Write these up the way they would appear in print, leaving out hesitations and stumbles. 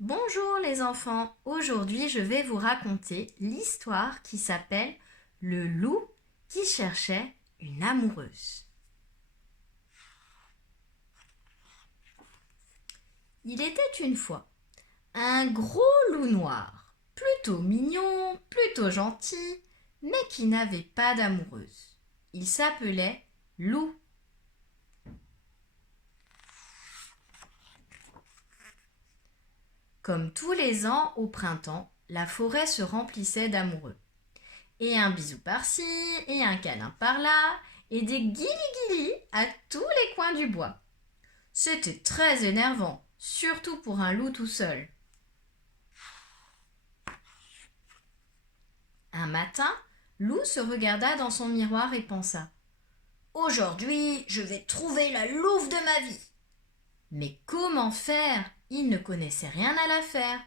Bonjour les enfants, aujourd'hui je vais vous raconter l'histoire qui s'appelle Le loup qui cherchait une amoureuse. Il était une fois un gros loup noir, plutôt mignon, plutôt gentil, mais qui n'avait pas d'amoureuse. Il s'appelait Loup. Comme tous les ans au printemps, la forêt se remplissait d'amoureux. Et un bisou par-ci, et un câlin par-là, et des guilis-guilis à tous les coins du bois. C'était très énervant, surtout pour un loup tout seul. Un matin, Loup se regarda dans son miroir et pensa « Aujourd'hui, je vais trouver la louve de ma vie !» Mais comment faire ? Il ne connaissait rien à l'affaire.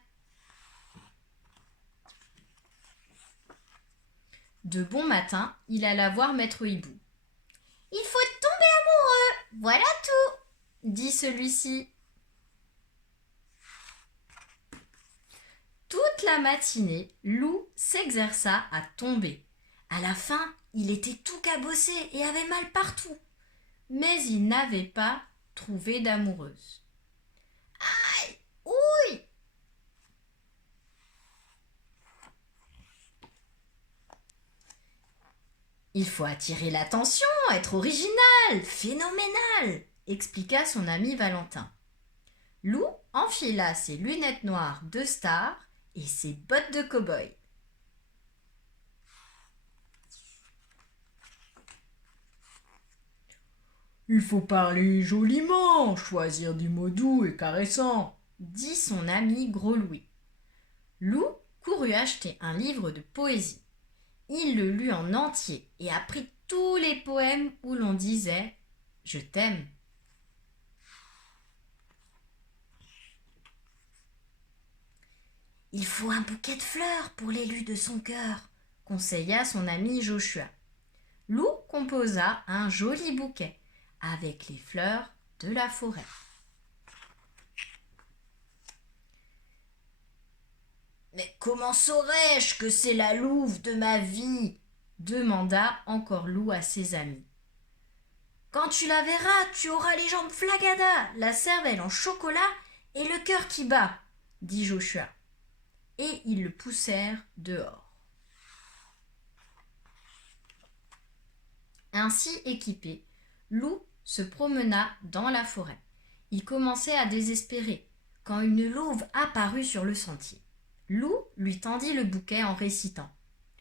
De bon matin, il alla voir Maître Hibou. « Il faut tomber amoureux, voilà tout !» dit celui-ci. Toute la matinée, Loup s'exerça à tomber. À la fin, il était tout cabossé et avait mal partout. Mais il n'avait pas trouvé d'amoureuse. Aïe! Ouille! Il faut attirer l'attention, être original, phénoménal, expliqua son ami Valentin. Loup enfila ses lunettes noires de star et ses bottes de cow-boy. Il faut parler joliment, choisir des mots doux et caressants, dit son ami Gros Louis. Loup courut acheter un livre de poésie. Il le lut en entier et apprit tous les poèmes où l'on disait « Je t'aime ». Il faut un bouquet de fleurs pour l'élu de son cœur, conseilla son ami Joshua. Loup composa un joli bouquet avec les fleurs de la forêt. Mais comment saurais-je que c'est la louve de ma vie ? Demanda encore Loup à ses amis. Quand tu la verras, tu auras les jambes flagadas, la cervelle en chocolat et le cœur qui bat, dit Joshua. Et ils le poussèrent dehors. Ainsi équipé, Loup se promena dans la forêt. Il commençait à désespérer quand une louve apparut sur le sentier. Loup lui tendit le bouquet en récitant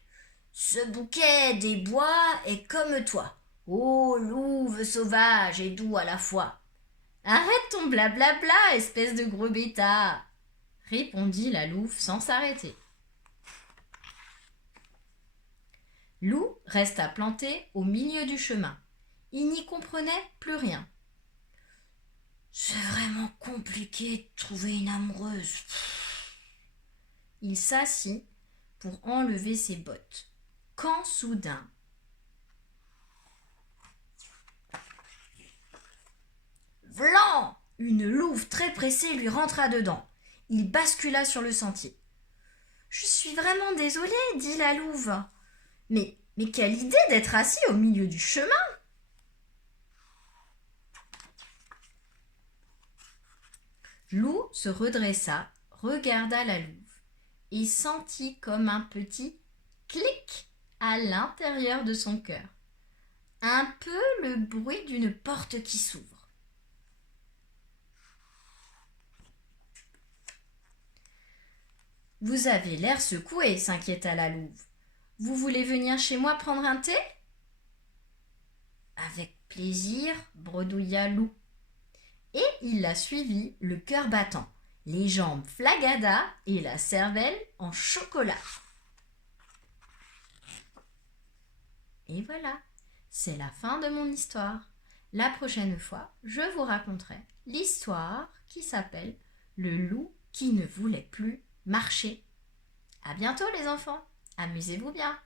« Ce bouquet des bois est comme toi, ô louve sauvage et doux à la fois. »« Arrête ton blablabla, espèce de gros bêta !» répondit la louve sans s'arrêter. Loup resta planté au milieu du chemin. Il n'y comprenait plus rien. « C'est vraiment compliqué de trouver une amoureuse. » Il s'assit pour enlever ses bottes. Quand soudain, vlan! Une louve très pressée lui rentra dedans. Il bascula sur le sentier. « Je suis vraiment désolée, dit la louve. Mais quelle idée d'être assis au milieu du chemin !» Loup se redressa, regarda la louve et sentit comme un petit clic à l'intérieur de son cœur. Un peu le bruit d'une porte qui s'ouvre. « Vous avez l'air secoué, s'inquiéta la louve. Vous voulez venir chez moi prendre un thé ? » Avec plaisir, bredouilla Loup. Et il la suivit, le cœur battant, les jambes flagadas et la cervelle en chocolat. Et voilà, c'est la fin de mon histoire. La prochaine fois, je vous raconterai l'histoire qui s'appelle « Le loup qui ne voulait plus marcher ». À bientôt les enfants, amusez-vous bien.